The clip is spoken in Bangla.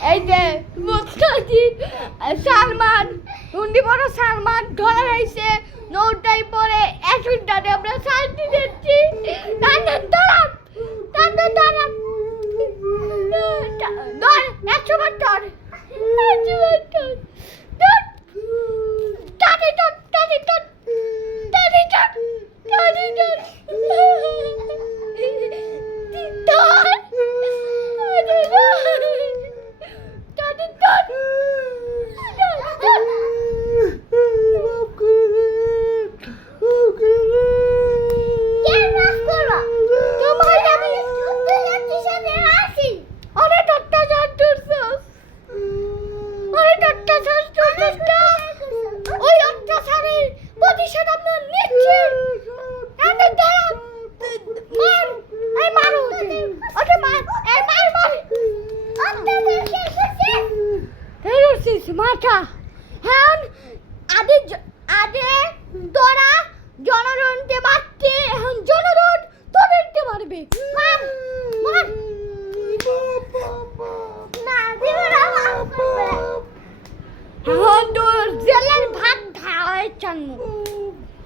এই যে মুস্তাজি সালমান উন্ডি বড় সালমান ধরা হয়েছে নৌটাই পরে অ্যাসুনটারে আমরা শান্তি দিচ্ছি তাদের ধরাম ধর 100 বার ধর 100 বার ধর টানি ধর মাথা হ্যাঁ আগে তোরা জনগণকে মারতে এখন জনগণ তোদেরকে মারবে এখন তোর জেলের ভাত খাওয়াই চান